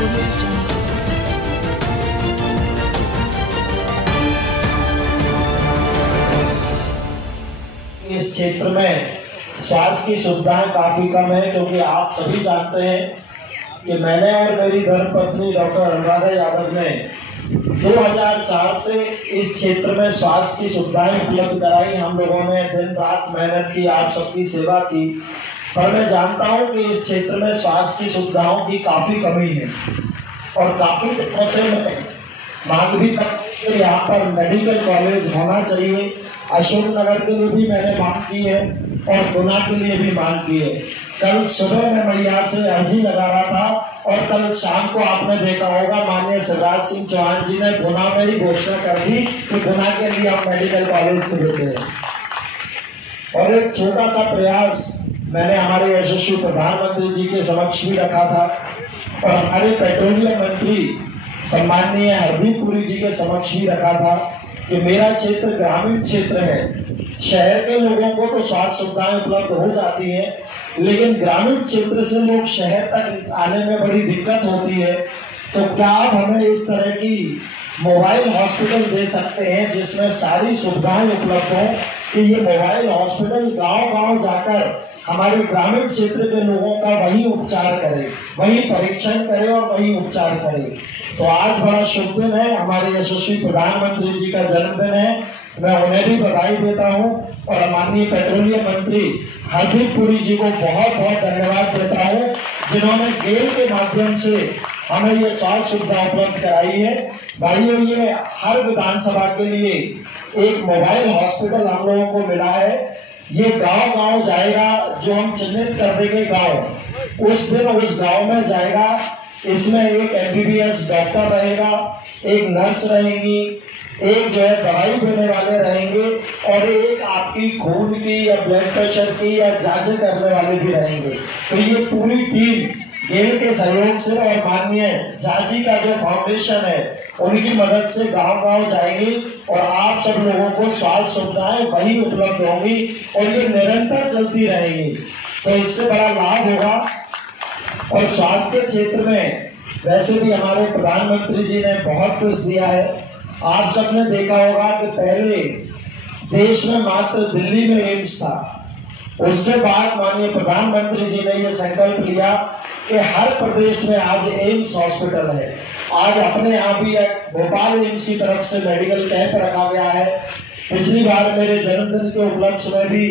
इस क्षेत्र में स्वास्थ्य की सुविधाएं काफी कम है, क्योंकि आप सभी जानते हैं कि मैंने और मेरी धर्मपत्नी डॉक्टर अनुराधा यादव ने 2004 से इस क्षेत्र में स्वास्थ्य की सुविधाएं उपलब्ध कराई। हम लोगों ने दिन रात मेहनत की, आप सबकी सेवा की, पर मैं जानता हूं कि इस क्षेत्र में स्वास्थ्य की सुविधाओं की काफी कमी है और काफी दिनों से मांग भी करते यहाँ पर मेडिकल कॉलेज होना चाहिए। अशोक नगर के लिए भी मैंने मांग की है और गुना के लिए भी मांग की है। कल सुबह मैं मैया से अर्जी लगा रहा था और कल शाम को आपने देखा होगा माननीय शिवराज सिंह चौहान जी ने गुना में ही घोषणा कर दी कि गुना के लिए हम मेडिकल कॉलेज से देते हैं। और एक छोटा सा प्रयास मैंने हमारे यशस्वी प्रधानमंत्री जी के समक्ष भी रखा था और हमारे पेट्रोलियम मंत्री सम्माननीय हरदीप पुरी जी के समक्ष भी रखा था कि मेरा क्षेत्र ग्रामीण क्षेत्र है। शहर के लोगों को तो स्वास्थ्य सुविधाएं उपलब्ध हो जाती हैं, लेकिन ग्रामीण क्षेत्र से लोग शहर तक आने में बड़ी दिक्कत होती है। तो क्या आप हमें इस तरह की मोबाइल हॉस्पिटल दे सकते हैं जिसमें सारी सुविधाएं उपलब्ध हो, कि ये मोबाइल हॉस्पिटल गांव-गांव जाकर हमारे ग्रामीण क्षेत्र के लोगों का वही उपचार करे, वही परीक्षण करे और वही उपचार करे। तो आज बड़ा शुभ दिन है, हमारे यशस्वी प्रधानमंत्री जी का जन्मदिन है। मैं उन्हें भी बधाई देता हूं और माननीय पेट्रोलियम मंत्री हरदीप पुरी जी को बहुत बहुत धन्यवाद देता हूं, जिन्होंने गेल के माध्यम से हमें ये स्वास्थ्य सुविधा उपलब्ध कराई है। भाइयों, ये हर विधानसभा के लिए एक मोबाइल हॉस्पिटल हम लोगों को मिला है। ये गांव-गांव जाएगा, जो हम चिन्हित कर देंगे गांव, उस दिन उस गांव में जाएगा। इसमें एक MBBS डॉक्टर रहेगा, एक नर्स रहेगी, एक जो है दवाई देने वाले रहेंगे और एक आपकी खून की या ब्लड प्रेशर की या जांच करने वाले भी रहेंगे। तो ये पूरी टीम गेल के सहयोग से और माननीय जाजी का जो फाउंडेशन है उनकी मदद से गांव-गांव जाएंगी और आप सब लोगों को स्वास्थ्य सुविधाएं वही उपलब्ध होंगी और ये निरंतर चलती रहेगी। तो इससे बड़ा लाभ होगा। और स्वास्थ्य क्षेत्र में वैसे भी हमारे प्रधानमंत्री जी ने बहुत कुछ दिया है। आप सबने देखा होगा कि पहले देश में मात्र दिल्ली में एम्स था, उसके बाद माननीय प्रधानमंत्री जी ने यह संकल्प लिया कि हर प्रदेश में आज एम्स हॉस्पिटल है। आज अपने यहाँ भी भोपाल एम्स की तरफ से मेडिकल कैंप रखा गया है। पिछली बार मेरे जन्मदिन के उपलक्ष्य में भी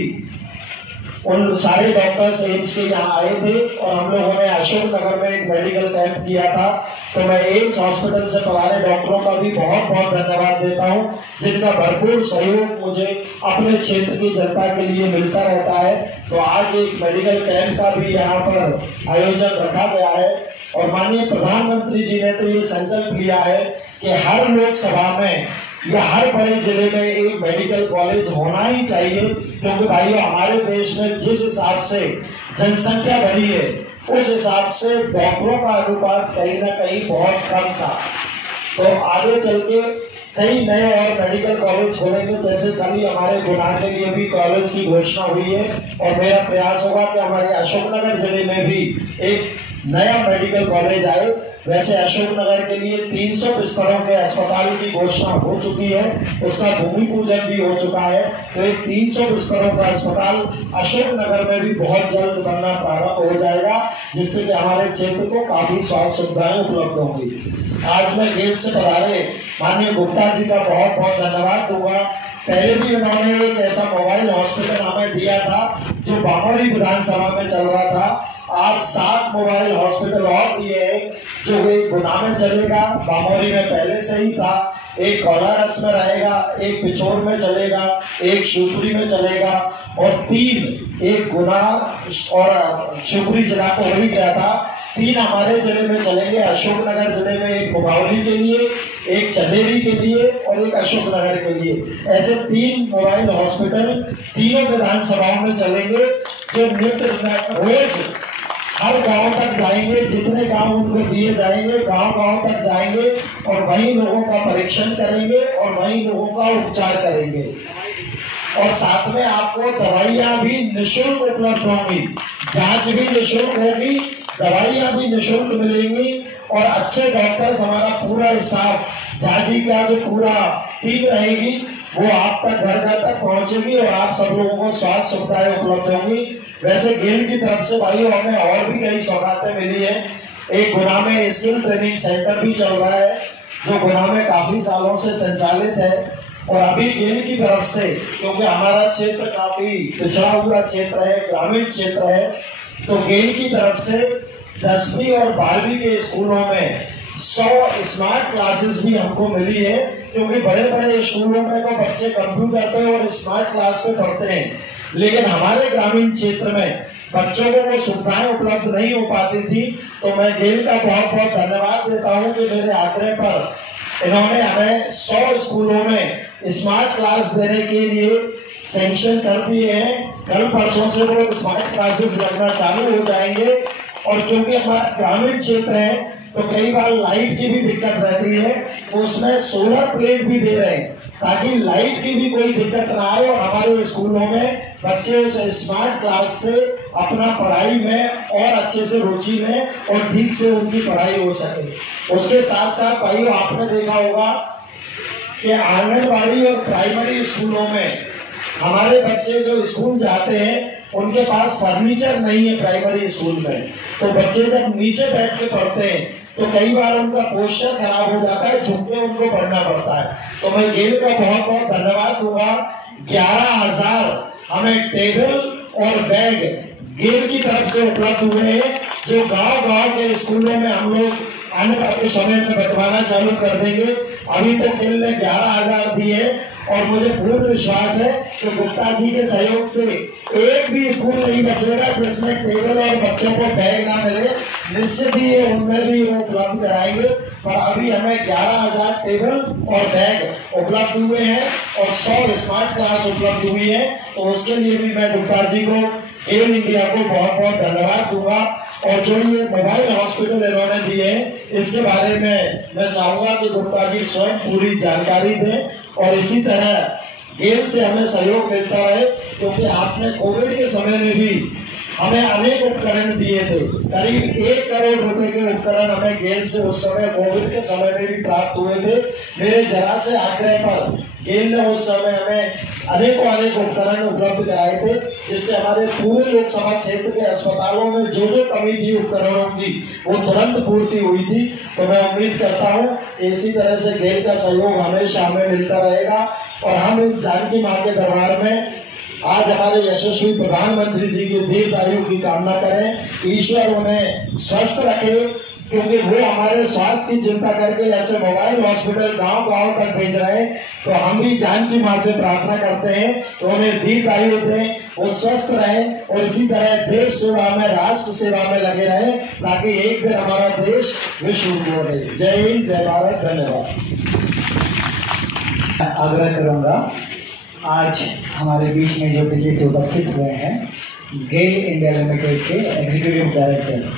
उन सारे डॉक्टर्स एम्स के यहाँ आए थे और हम लोगों ने अशोक नगर में एक मेडिकल कैंप किया था। तो मैं एम्स हॉस्पिटल से पधारे डॉक्टरों का भी बहुत बहुत धन्यवाद देता हूँ, जिनका भरपूर सहयोग मुझे अपने क्षेत्र की जनता के लिए मिलता रहता है। तो आज एक मेडिकल कैंप का भी यहाँ पर आयोजन रखा गया है और माननीय प्रधानमंत्री जी ने तो ये संकल्प लिया है कि हर लोकसभा में या हर बड़े जिले में एक मेडिकल कॉलेज होना ही चाहिए, क्योंकि भाइयों हमारे देश में जिस हिसाब से जनसंख्या बढ़ी है उस हिसाब से डॉक्टरों का अनुपात कहीं ना कहीं बहुत कम था। तो आगे चल के कई नए और मेडिकल कॉलेज खोलेंगे, जैसे कल ही हमारे गुना के लिए भी कॉलेज की घोषणा हुई है और मेरा प्रयास होगा कि हमारे अशोकनगर जिले में भी एक नया मेडिकल कॉलेज आए। वैसे अशोकनगर के लिए 300 बिस्तरों के अस्पताल की घोषणा हो चुकी है, उसका भूमि पूजन भी हो चुका है। तो एक 300 बिस्तरों का अस्पताल अशोकनगर में भी बहुत जल्द बनना प्रारंभ हो जाएगा, जिससे कि हमारे क्षेत्र को काफी स्वास्थ्य सुविधाएं उपलब्ध होंगी। आज मैं गेल से पधारे माननीय गुप्ता जी का बहुत बहुत धन्यवाद दूंगा। पहले भी उन्होंने एक ऐसा मोबाइल हॉस्पिटल हमें दिया था जो बामोरी विधानसभा में चल रहा था। आज 7 मोबाइल हॉस्पिटल और दिए हैं, जो एक गुना में चलेगा, बामोरी में पहले से ही था, एक कोलारस में रहेगा, एक पिछोर में चलेगा, एक शिवपुरी में चलेगा और 3 एक गुना और शिवपुरी जिला को वही गया था, 3 हमारे जिले में चलेंगे। अशोकनगर जिले में एक मुगावली के लिए, एक चंदेरी के लिए और एक अशोकनगर के लिए। ऐसे 3 मोबाइल हॉस्पिटल तीनों विधानसभाओं में चलेंगे, जो नित्य रोज हर गांव तक जाएंगे। जितने गांव उनको दिए जाएंगे गांव-गांव तक जाएंगे और वहीं लोगों का परीक्षण करेंगे और वहीं लोगों का उपचार करेंगे। और साथ में आपको दवाइयां भी निःशुल्क उपलब्ध होंगी, जांच भी निःशुल्क होगी, दवाइयां भी निःशुल्क मिलेंगी और अच्छे डॉक्टर्स, हमारा पूरा स्टाफ, झांसी का जो पूरा टीम रहेगी वो आप तक घर घर तक पहुंचेगी और आप सब लोगों को स्वास्थ्य सुविधाएं उपलब्ध होंगी। वैसे गेल की तरफ से भाइयों हमें और भी कई सौगातें मिली है। एक गुना में स्किल ट्रेनिंग सेंटर भी चल रहा है जो गुना में काफी सालों से संचालित है। और अभी गेल की तरफ से, क्योंकि हमारा क्षेत्र काफी पिछड़ा हुआ क्षेत्र है, ग्रामीण क्षेत्र है, तो गेल की तरफ से 10वीं और 12वीं के स्कूलों में 100 स्मार्ट क्लासेस भी हमको मिली है। क्योंकि बड़े बड़े स्कूलों में तो बच्चे कंप्यूटर पे और स्मार्ट क्लास पे पढ़ते हैं, लेकिन हमारे ग्रामीण क्षेत्र में बच्चों को वो सुविधाएं उपलब्ध नहीं हो पाती थी। तो मैं गेल का बहुत बहुत धन्यवाद देता हूं कि मेरे आग्रह पर इन्होंने हमें 100 स्कूलों में स्मार्ट क्लास देने के लिए सैंक्शन कर दिए हैं। कल परसों से वो स्मार्ट क्लासेस लगना चालू हो जाएंगे। और क्योंकि हमारा ग्रामीण क्षेत्र है तो कई बार लाइट की भी दिक्कत रहती है, तो उसमें सोलर प्लेट भी दे रहे हैं ताकि लाइट की भी कोई दिक्कत ना आए और हमारे स्कूलों में बच्चे उस स्मार्ट क्लास से अपना पढ़ाई में और अच्छे से रुचि में और ठीक से उनकी पढ़ाई हो सके। उसके साथ साथ भाइयों आपने देखा होगा कि आंगनबाड़ी और प्राइमरी स्कूलों में हमारे बच्चे जो स्कूल जाते हैं उनके पास फर्नीचर नहीं है प्राइमरी स्कूल में, तो बच्चे जब नीचे बैठ के पढ़ते हैं तो कई बार उनका पोस्चर खराब हो जाता है, झुक के उनको पढ़ना पड़ता है। तो मैं गेल का बहुत बहुत धन्यवाद दूंगा। 11,000 हमें टेबल और बैग गेल की तरफ से उपलब्ध हुए हैं, जो गांव गांव के स्कूलों में हम लोग आने वाले समय में बंटवाना चालू कर देंगे। अभी तो गेल ने 11,000 दिए और मुझे पूर्ण विश्वास है कि गुप्ता जी के सहयोग से एक भी स्कूल नहीं बचेगा जिसमें टेबल और बच्चों को बैग ना मिले। निश्चित ही उनमें भी वो उपलब्ध कराएंगे। पर अभी हमें 11,000 टेबल और बैग उपलब्ध हुए हैं और 100 स्मार्ट क्लास उपलब्ध हुई है। तो उसके लिए भी मैं गुप्ता जी को, गेल इंडिया को बहुत बहुत धन्यवाद दूंगा। और जो ये मोबाइल हॉस्पिटल इन्होंने दिए हैं इसके बारे में मैं चाहूंगा कि गुप्ता जी स्वयं पूरी जानकारी दें और इसी तरह गेल से हमें सहयोग मिलता रहे। क्योंकि आपने कोविड के समय में भी हमें अनेक उपकरण दिए थे, करीब 1 करोड़ रुपए के उपकरण हमें गेल से उस समय कोविड के समय में भी प्राप्त हुए थे। मेरे जरा से आग्रह पर गेल ने उस समय हमें अनेक उपकरण उपलब्ध कराए थे, जिससे हमारे पूरे लोकसभा क्षेत्र के अस्पतालों में जो जो कमी थी उपकरणों की वो तुरंत पूर्ति हुई थी। तो मैं उम्मीद करता हूँ इसी तरह से गेल का सहयोग हमेशा हमें मिलता रहेगा। और हम इस जानकी माँ के दरबार में आज हमारे यशस्वी प्रधानमंत्री जी की दीर्घायु की कामना करें, ईश्वर उन्हें स्वस्थ रखे, क्योंकि वो हमारे स्वास्थ्य की चिंता करके ऐसे मोबाइल हॉस्पिटल गांव गांव तक भेज रहे हैं। तो हम भी जानकी माँ से प्रार्थना करते हैं तो उन्हें दीर्घायु दें, वो स्वस्थ रहें और इसी तरह देश सेवा में, राष्ट्र सेवा में लगे रहें, ताकि एक दिन हमारा देश विश्व गुरु रहे। जय हिंद, जय भारत, धन्यवाद। आग्रह करूंगा, आज हमारे बीच में जो दिल्ली से उपस्थित हुए हैं गेल इंडिया लिमिटेड के एग्जीक्यूटिव डायरेक्टर,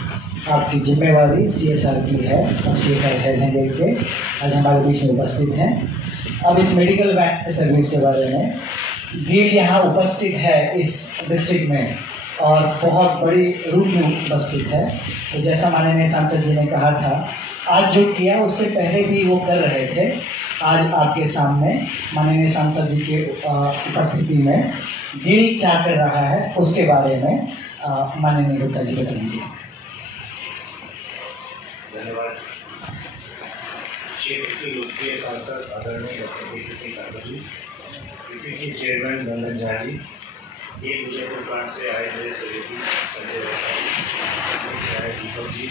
आपकी जिम्मेवारी CSR की है और CSR हेड हैं गेल के, आज हमारे बीच में उपस्थित हैं। अब इस मेडिकल वैन सर्विस के बारे में, गेल यहाँ उपस्थित है इस डिस्ट्रिक्ट में और बहुत बड़ी रूप में उपस्थित है। तो जैसा माननीय सांसद जी ने कहा था, आज जो किया उससे पहले भी वो कर रहे थे। आज आपके सामने माननीय सांसद जी के उपस्थिति में गेल क्या कर रहा है उसके बारे में माननीय गुप्ता जी बताएंगे। धन्यवाद। क्षेत्र के लोकप्रिय सांसद आदरणीय doctor KP Singh Thakur ji, UP के चेयरमैन नंदन झा जी, ये विजयपुर प्लांट से आए हुए सहयोगी संजय आए दीपक जी,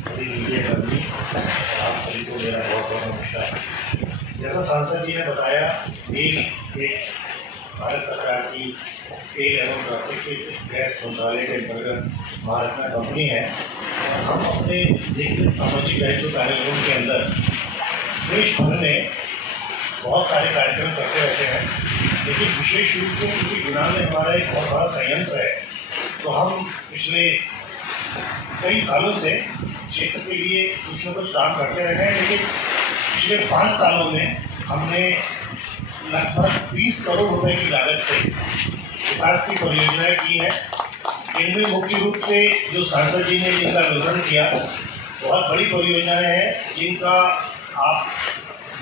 सभी मीडिया कर्मी, आप सभी को मेरा बहुत बहुत नमस्कार। जैसा सांसद जी ने बताया, एक भारत सरकार की तेल एवं प्राकृतिक गैस मंत्रालय के अंतर्गत भारत में कंपनी है। हम अपने निगमित सामाजिक दायित्व कार्यक्रम के अंदर देश भर में बहुत सारे कार्यक्रम करते रहते हैं, लेकिन विशेष रूप से क्योंकि गुना में हमारा एक बहुत बड़ा संयंत्र है, तो हम पिछले कई सालों से क्षेत्र के लिए कुछ न कुछ काम करते रहे हैं। लेकिन पिछले 5 सालों में हमने लगभग 20 करोड़ रुपए की लागत से विकास की परियोजनाएं की हैं। इनमें मुख्य रूप से जो सांसद जी ने जिनका विवरण किया, बहुत बड़ी परियोजनाएं हैं जिनका आप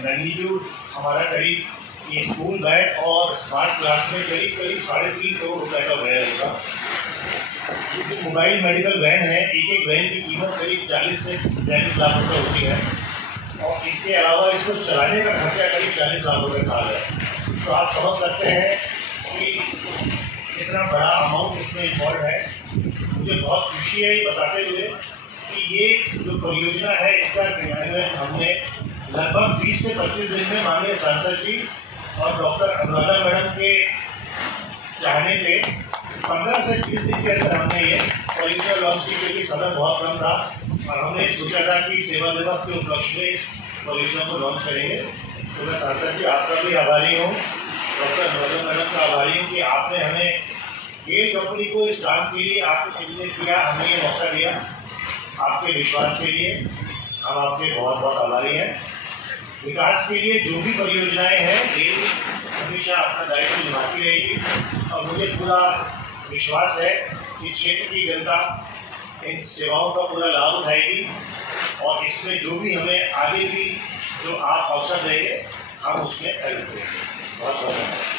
मैग्नीट्यूड हमारा करीब ये स्कूल बैग और स्मार्ट क्लास में करीब 3.5 करोड़ रुपए का व्यय होगा। जो मोबाइल मेडिकल वैन है, एक वैन की कीमत करीब 40 से 42 लाख रुपए होती है और इसके अलावा इसको चलाने का खर्चा करीब 40 लाख रुपए साल है। तो आप समझ सकते हैं कि कितना बड़ा अमाउंट इसमें इन्वॉल्व है। मुझे बहुत खुशी है ये बताते हुए कि ये जो परियोजना है इसका क्रियान्वयन हमने लगभग 20 से 25 दिन में माननीय सांसद जी और डॉक्टर अनुराधा मैडम के चाहने पे 15 से 20 दिन के अंदर हमने ये परियोजना लॉन्च की, क्योंकि समय बहुत कम था और हमने सोचा था कि सेवा दिवस के उपलक्ष्य में इस परियोजना को लॉन्च करेंगे। तो मैं सांसद जी आपका भी आभारी हूँ, डॉक्टर अनुराधा मैडम का आभारी हूँ कि आपने हमें ये कंपनी को इस काम के लिए आपको चिन्हित किया, हमें ये मौका दिया। आपके विश्वास के लिए हम आपके बहुत बहुत आभारी हैं। विकास के लिए जो भी परियोजनाएं हैं ये हमेशा अपना दायित्व निभाती रहेगी और मुझे पूरा विश्वास है कि क्षेत्र की जनता इन सेवाओं का पूरा लाभ उठाएगी और इसमें जो भी हमें आगे भी जो आप अवसर देंगे हम उसमें हेल्प करेंगे। बहुत बहुत धन्यवाद।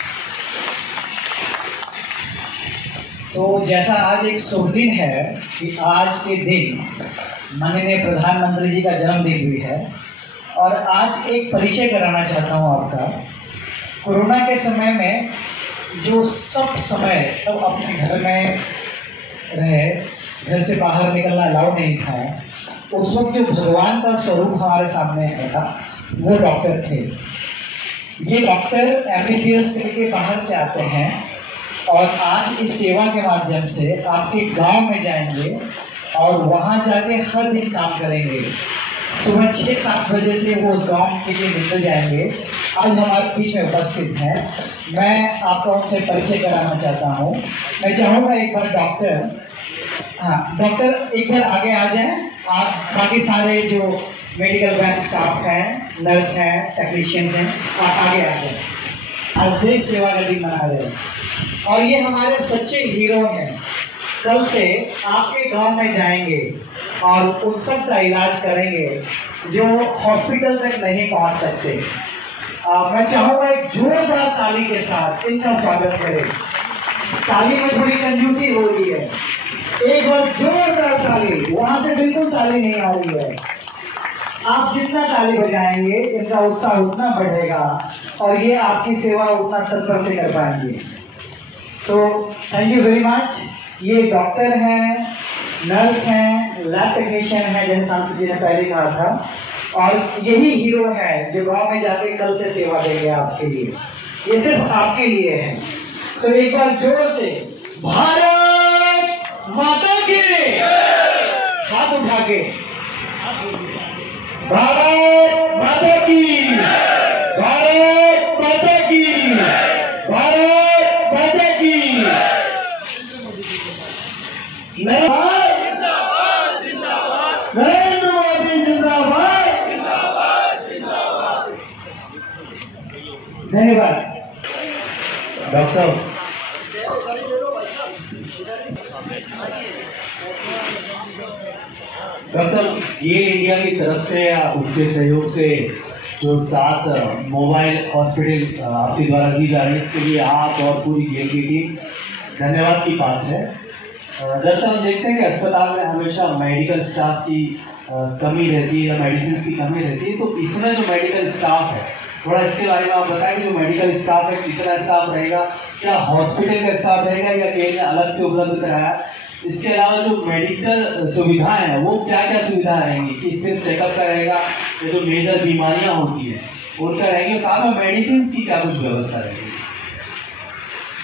तो जैसा आज एक शुभ दिन है कि आज के दिन माननीय प्रधानमंत्री जी का जन्मदिन भी है और आज एक परिचय कराना चाहता हूँ आपका। कोरोना के समय में जो सब अपने घर में रहे, घर से बाहर निकलना अलाउ नहीं था, उस वक्त जो भगवान का स्वरूप हमारे सामने आया वो डॉक्टर थे। ये डॉक्टर MBBS के बाहर से आते हैं और आज इस सेवा के माध्यम से आपके गांव में जाएंगे और वहां जाके हर दिन काम करेंगे। सुबह 6-7 बजे से वो उस गांव के लिए निकल जाएंगे। आज हमारे बीच में उपस्थित हैं, मैं आपको उनसे परिचय कराना चाहता हूँ। मैं चाहूँगा एक बार डॉक्टर एक बार आगे आ जाएं। आप बाकी सारे जो मेडिकल वैन स्टाफ हैं, नर्स हैं, टेक्नीशियंस हैं, आप आगे आ जाएं। आज देश सेवा का दिन मना रहे हैं और ये हमारे सच्चे हीरो हैं। कल से आपके गांव में जाएंगे और उन सब का इलाज करेंगे जो हॉस्पिटल तक नहीं पहुंच सकते। मैं चाहूँगा एक जोरदार ताली के साथ इनका स्वागत करें। ताली में थोड़ी कंजूसी हो रही है, एक बार जोरदार ताली। वहां से बिल्कुल ताली नहीं आ रही है। आप जितना ताली बजाएंगे इनका उत्साह उतना बढ़ेगा और ये आपकी सेवा उतना तत्पर से कर पाएंगे। तो थैंक यू वेरी मच। ये डॉक्टर हैं, नर्स हैं, लैब टेक्नीशियन हैं, जैसे सांसद जी ने पहले कहा था, और यही हीरो है जो गांव में जाके कल से सेवा देंगे आपके लिए। ये सिर्फ आपके लिए है। तो एक बार जोर से भारत माता की, हाथ उठा के भारत माता की, भारत माता की, भारत माता की। जिंदाबाद जिंदाबाद, नरेंद्र मोदी जिंदाबाद जिंदाबाद जिंदाबाद। धन्यवाद डॉक्टर। डॉक्टर, ये इंडिया की तरफ से उनके सहयोग से जो 7 मोबाइल हॉस्पिटल आपके द्वारा दी जा रही है, इसके लिए आप और पूरी गेल की टीम धन्यवाद की बात है। दरअसल हम देखते हैं कि अस्पताल में हमेशा मेडिकल स्टाफ की कमी रहती है या मेडिसिन की कमी रहती है, तो इसमें जो मेडिकल स्टाफ है थोड़ा इसके बारे में आप बताएं कि जो मेडिकल स्टाफ है कितना स्टाफ रहेगा, क्या हॉस्पिटल का स्टाफ रहेगा या केंद्र ने अलग से उपलब्ध कराया। इसके अलावा जो मेडिकल सुविधाएं हैं वो क्या क्या सुविधाएं रहेंगी, कि सिर्फ चेकअप का रहेगा या जो मेजर बीमारियां होती हैं उनका रहेंगे, साथ में मेडिसिन की क्या कुछ व्यवस्था रहेगी।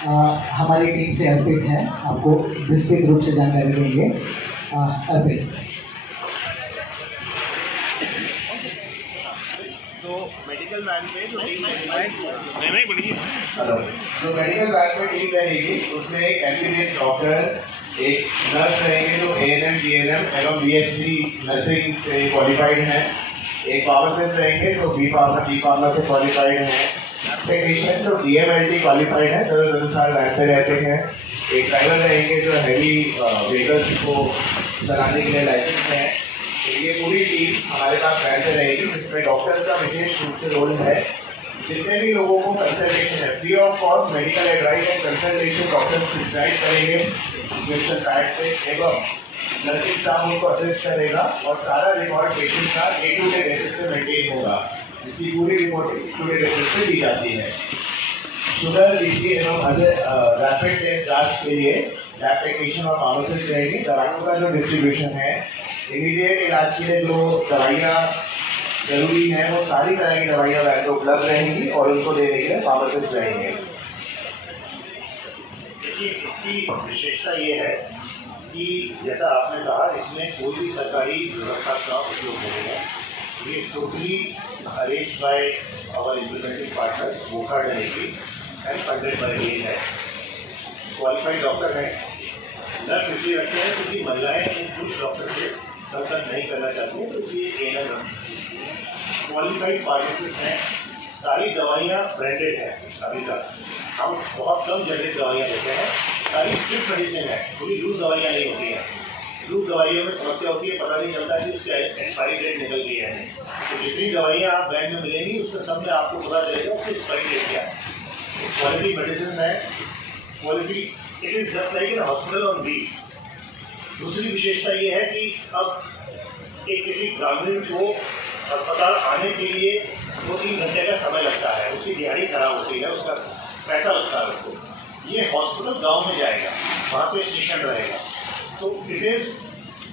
हमारी टीम से अर्पित है, आपको विस्तृत रूप से जानकारी देंगे। अर्पित। मेडिकल वैन में जो टीम रहेगी उसमें एक एमबीबीएस डॉक्टर, एक नर्स रहेंगे जो ANM, GNM एवं BSc नर्सिंग से क्वालिफाइड हैं, एक फार्मासिस्ट रहेंगे जो B फार्मा से क्वालिफाइड हैं, टेक्नीशियन जो DMLT क्वालिफाइड है, जरूरत अनुसार वैन पे रहते हैं, एक ड्राइवर रहेंगे जो हैवी व्हीकल्स को चलाने के लिए लाइसेंस है, ये पूरी टीम हमारे पास बैठे रहेगी, जिसमें डॉक्टर का विशेष रूप से रोल है। जितने भी लोगों को कंसल्टेशन है, free of cost medical advice and consultation doctor prescribe करेंगे प्रिस्क्रिप्शन पैड पे, एवं नर्सिंग स्टाफ उनको असिस्ट करेगा और सारा रिकॉर्ड पेशेंट का डे टू डे बेसिस पे मेंटेन होगा। इसकी पूरी रिपोर्ट टू डे बेसिस पे दी जाती है। शुगर, बीपी एवं अदर रैपिड टेस्ट जांच के लिए लैब टेक्नीशियन और फार्मासिस्ट रहेंगे। दवाइयों का जो डिस्ट्रीब्यूशन है, इमीडिएट इलाज के लिए जो दवाइयाँ जरूरी है, वो सारी तरह की दवाइयाँ वैसे उपलब्ध रहेंगी और उनको देने के लिए फार्मासिस्ट रहेंगे। इसकी विशेषता ये है कि जैसा आपने कहा, इसमें कोई भी सरकारी व्यवस्था का उपयोग नहीं है। ये totally arranged by our implementing partner वोका डनेगी एंड फंडेड बाय गेल है। क्वालिफाइड डॉक्टर है। नर्स इसलिए रखते हैं क्योंकि महिलाएं कुछ डॉक्टर से कंसल्ट नहीं करना चाहती हैं, तो इसलिए एएनएम रखते हैं। क्वालिफाइड फार्मासिस्ट हैं। सारी दवाइयाँ ब्रांडेड हैं। अभी तक हम बहुत कम जेनरिक दवाइयाँ देते हैं। सारी स्ट्रिक्ट मेडिसिन है, पूरी लूज दवाइयाँ नहीं होती हैं। लूज दवाइयों में समस्या होती है, पता नहीं चलता कि उसकी एक्सपायरी डेट निकल गई है। तो जितनी दवाइयाँ आप बैंक में मिलेंगी, उसमें सब में आपको पता चलेगा उसकी एक्सपायरी डेट क्या है। क्वालिटी मेडिसिन है, quality it is just like in hospital on we. दूसरी विशेषता ये है कि अब एक किसी ग्रामीण को अस्पताल आने के लिए 2-3 घंटे का समय लगता है, उसकी दिहाड़ी खराब होती है, उसका पैसा लगता है उसको। ये हॉस्पिटल गांव में जाएगा, वहाँ पे स्टेशन रहेगा, तो it is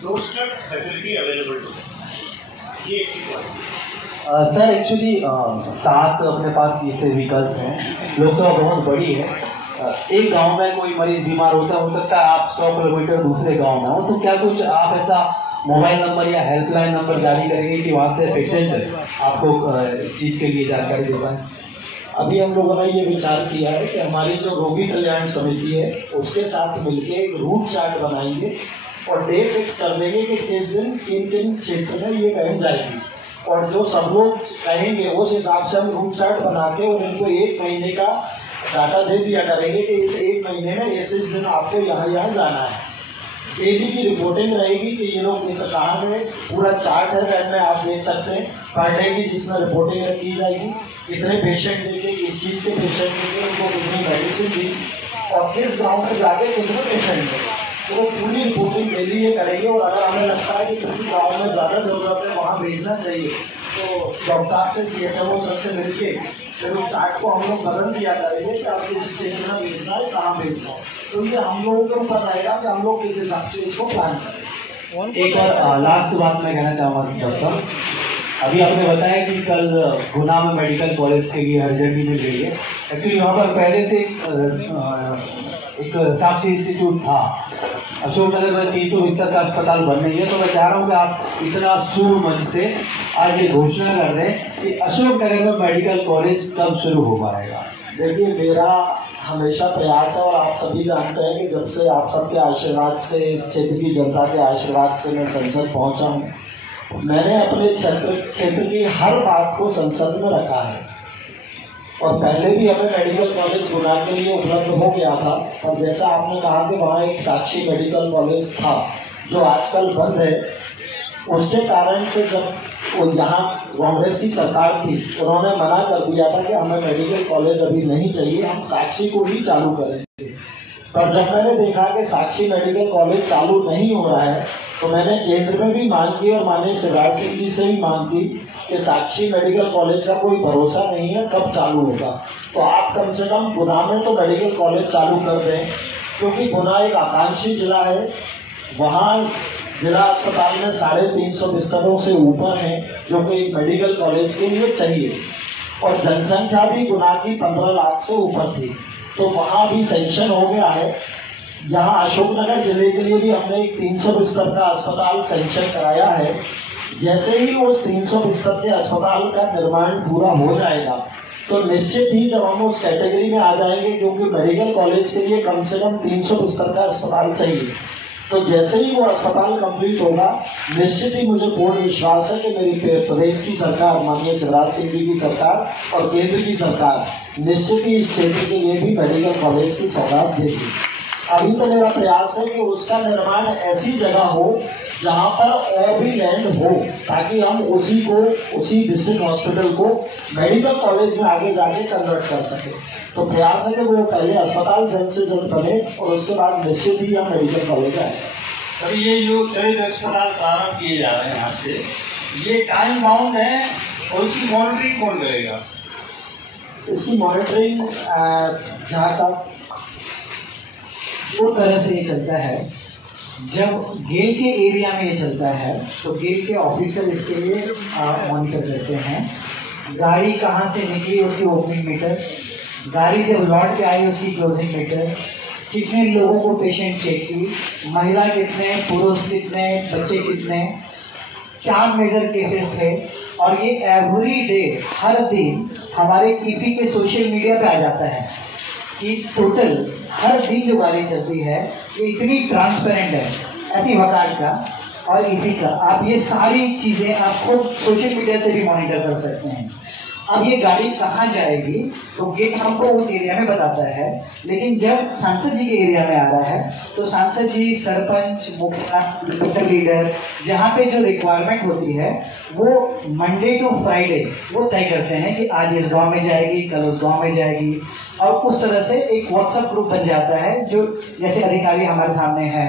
doorstep facility available to. ये इसकी क्वालिटी। सर एक्चुअली 7 अपने पास ये व्हीकल्स हैं, लोकसभा बहुत बड़ी है। एक गांव में कोई मरीज बीमार होता है, हो सकता है आप 100 किलोमीटर दूसरे गांव में हो, तो क्या कुछ आप ऐसा मोबाइल नंबर या हेल्पलाइन नंबर जारी करेंगे कि वहाँ से पेशेंट आपको इस चीज़ के लिए जानकारी दे पाए? अभी हम लोगों ने ये विचार किया है कि हमारी जो रोगी कल्याण समिति है उसके साथ मिलकर एक रूट चार्ट बनाएंगे और डे फिक्स कर देंगे कि किस दिन किन किन क्षेत्र में ये वैन जाएगी, और जो सब लोग कहेंगे उस हिसाब से हम रूट चार्ट बना के और इनको 1 महीने का डाटा दे दिया करेंगे कि इस 1 महीने में इस दिन आपको यहाँ जाना है। डेली की रिपोर्टिंग रहेगी कि ये लोग कहाँ गए, पूरा चार्ट है वैन में आप देख सकते हैं पर डे की, जिसमें रिपोर्टिंग की जाएगी कितने पेशेंट देखे, किस चीज़ के पेशेंट देखे, उनको कितनी मेडिसिन दी और किस गांव में जाके कितने पेशेंट देखे, तो वो पूरी रिपोर्टिंग डेली ये करेंगे। और अगर हमें लगता है कि किसी गाँव में ज़्यादा जरूरत है, वहाँ भेजना चाहिए, तो डॉक्टर से CHMO सबसे मिलके फिर उस चार्ट को हम लोग बदल दिया करेंगे कि आप किस क्षेत्र में भेजना है, कहाँ भेजना है। तो ये हम लोगों के ऊपर रहेगा कि हम लोग किस हिसाब से इसको प्लान करें। एक और लास्ट बात मैं कहना चाहूँगा डॉक्टर, अभी आपने बताया कि कल गुना में मेडिकल कॉलेज के लिए अर्जेंटली मिल गई है। एक्चुअली वहाँ पर पहले से एक साक्षी इंस्टीट्यूट था, अशोकनगर में 300 बिस्तर का अस्पताल बन रही है, तो मैं चाह रहा हूँ कि आप इतना शुभ मंच से आज ये घोषणा कर दें कि अशोकनगर में मेडिकल कॉलेज कब शुरू हो पाएगा। देखिए, मेरा हमेशा प्रयास है और आप सभी जानते हैं कि जब से आप सबके आशीर्वाद से, इस क्षेत्र की जनता के आशीर्वाद से मैं संसद पहुंचा हूं, मैंने अपने क्षेत्र की हर बात को संसद में रखा है। और पहले भी हमें मेडिकल कॉलेज गुना के लिए उपलब्ध हो गया था, और जैसा आपने कहा कि वहाँ एक साक्षी मेडिकल कॉलेज था जो आजकल बंद है, उसके कारण से जब यहाँ कांग्रेस की सरकार थी, उन्होंने मना कर दिया था कि हमें मेडिकल कॉलेज अभी नहीं चाहिए, हम साक्षी को ही चालू करेंगे। पर जब मैंने देखा कि साक्षी मेडिकल कॉलेज चालू नहीं हो रहा है, तो मैंने केंद्र में भी मांग की और माननीय शिवराज सिंह जी से भी मांग की कि साक्षी मेडिकल कॉलेज का कोई भरोसा नहीं है कब चालू होगा, तो आप कम से कम गुना में तो मेडिकल कॉलेज चालू कर दें, क्योंकि गुना एक आकांक्षी जिला है। वहाँ जिला अस्पताल में 350 बिस्तरों से ऊपर हैं, जो कि एक मेडिकल कॉलेज के लिए चाहिए, और जनसंख्या भी गुना की 15 लाख से ऊपर थी, तो वहाँ भी सैंक्शन हो गया है। यहाँ अशोकनगर जिले के लिए भी हमने एक 300 बिस्तर का अस्पताल सैंक्शन कराया है। जैसे ही उस 300 बिस्तर के अस्पताल का निर्माण पूरा हो जाएगा, तो निश्चित ही जब हम उस कैटेगरी में आ जाएंगे, क्योंकि मेडिकल कॉलेज के लिए कम से कम 300 बिस्तर का अस्पताल चाहिए, तो जैसे ही वो अस्पताल कंप्लीट होगा, निश्चित ही मुझे पूर्ण विश्वास है कि मेरी प्रदेश की सरकार, माननीय शिवराज सिंह जी की सरकार और केंद्र की सरकार निश्चित ही इस क्षेत्र के लिए भी मेडिकल कॉलेज की सौगात देगी। अभी तो मेरा प्रयास है कि उसका निर्माण ऐसी जगह हो जहाँ पर और भी लैंड हो, ताकि हम उसी डिस्ट्रिक्ट हॉस्पिटल को मेडिकल कॉलेज में आगे जाके कन्वर्ट कर सके। तो प्रयास है कि वो पहले अस्पताल जल्द से जल्द बने और उसके बाद निश्चित ही हम मेडिकल कॉलेज आए। अभी ये जो कई अस्पताल प्रारंभ किए जा रहे हैं यहाँ से, ये टाइम बाउंड है और उसकी मॉनिटरिंग कौन करेगा? इसकी मॉनिटरिंग जहाँ साहब दो तरह से ये चलता है। जब गेल के एरिया में ये चलता है तो गेल के ऑफिसर इसके लिए मॉनिटर करते हैं। गाड़ी कहाँ से निकली उसकी ओपनिंग मीटर, गाड़ी जब लौट के आई उसकी क्लोजिंग मीटर, कितने लोगों को पेशेंट चेक की, महिला कितने, पुरुष कितने, बच्चे कितने, क्या मेजर केसेस थे, और ये एवरी डे हर दिन हमारे ईपी के सोशल मीडिया पे आ जाता है कि टोटल हर दिन जो गाड़ी चलती है ये इतनी ट्रांसपेरेंट है। ऐसी वकाल का और ईपी का आप ये सारी चीज़ें आप खुद सोशल मीडिया से भी मॉनिटर कर सकते हैं। अब ये गाड़ी कहाँ जाएगी तो गेट हमको उस एरिया में बताता है, लेकिन जब सांसद जी के एरिया में आ रहा है तो सांसद जी, सरपंच, मुखिया, लोकल लीडर, जहाँ पे जो रिक्वायरमेंट होती है वो मंडे टू फ्राइडे वो तय करते हैं कि आज इस गांव में जाएगी, कल उस गांव में जाएगी, और उस तरह से एक व्हाट्सएप ग्रुप बन जाता है। जो जैसे अधिकारी हमारे सामने है,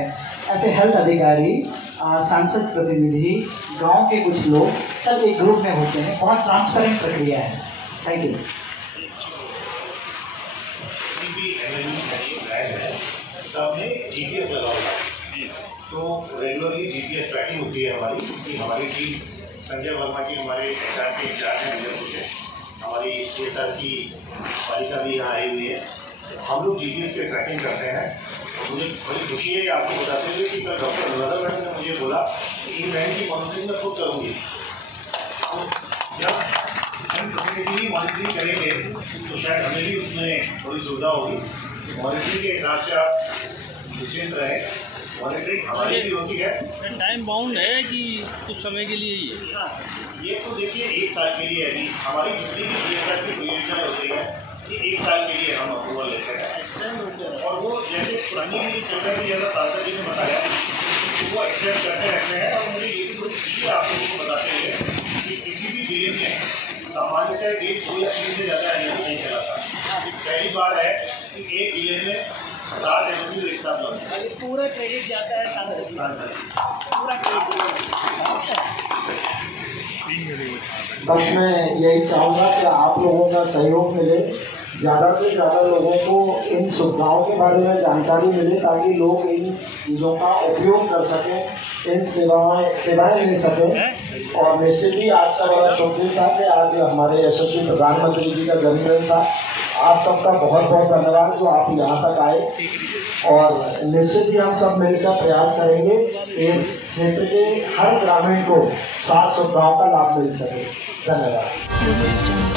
ऐसे हेल्थ अधिकारी, सांसद प्रतिनिधि, गांव के कुछ लोग सब एक ग्रुप में होते हैं। बहुत ट्रांसपेरेंट प्रक्रिया है। Thank you. सबने जीपीएस लगा हुआ है, तो रेगुलरली जीपीएस ट्रैकिंग होती है हमारी कि हमारी टीम संजय वर्मा जी हमारे एचआर के इंचार्ज हैं विजयपुर से, हमारी सीएसआर की बालिका भी यहाँ आई हुई है। हम लोग जीपीएस पे ट्रैकिंग करते हैं। मुझे बड़ी खुशी है कि आपको बताते हुए कि कल डॉक्टर अनुराधा मैडम ने मुझे बोला कि इन वैन की मॉनिटरिंग मैं खुद करूँगी। तो जब हम कम्युनिटी मॉनिटरिंग करेंगे तो शायद हमें भी उसमें थोड़ी सुविधा होगी। मॉनिटरिंग के हिसाब से आप निश्चिंत रहें, मॉनिटरिंग हमारी भी होती है। टाइम बाउंड है कि कुछ समय के लिए ही? हाँ, ये तो देखिए 1 साल के लिए है जी। हमारी जितनी भी सीएसआर की परियोजनाएं होती है ये 1 साल के लिए हम अप्रूवल लेते हैं। और वो जैसे पुरानी भी चल रही जैसा सांसद जी ने बताया तो वो एक्सटेंड करते रहते हैं। और मुझे ये भी बड़ी खुशी है आपको बताते हुए कि किसी भी जिले में सामान्यतः 1, 2 या 3 से ज़्यादा एनएमसी नहीं चलाता। पहली बार है कि एक जिले में 7 एनएमसी एक साथ लौटे। पूरा क्रेडिट जाता है सांसद, पूरा क्रेडिट। बस मैं यही चाहूँगा कि आप लोगों का सहयोग मिले, ज़्यादा से ज़्यादा लोगों को इन सुविधाओं के बारे में जानकारी मिले, ताकि लोग इन चीज़ों का उपयोग कर सकें, इन सेवाएं ले सकें। और निश्चित ही आज का बड़ा शुभ दिन था कि आज हमारे यशस्वी प्रधानमंत्री जी का जन्मदिन था। आप सबका बहुत बहुत धन्यवाद जो आप यहाँ तक आए, और निश्चित ही हम सब मिलकर प्रयास करेंगे इस क्षेत्र के हर ग्रामीण को स्वास्थ्य सुविधाओं का लाभ मिल सके। धन्यवाद।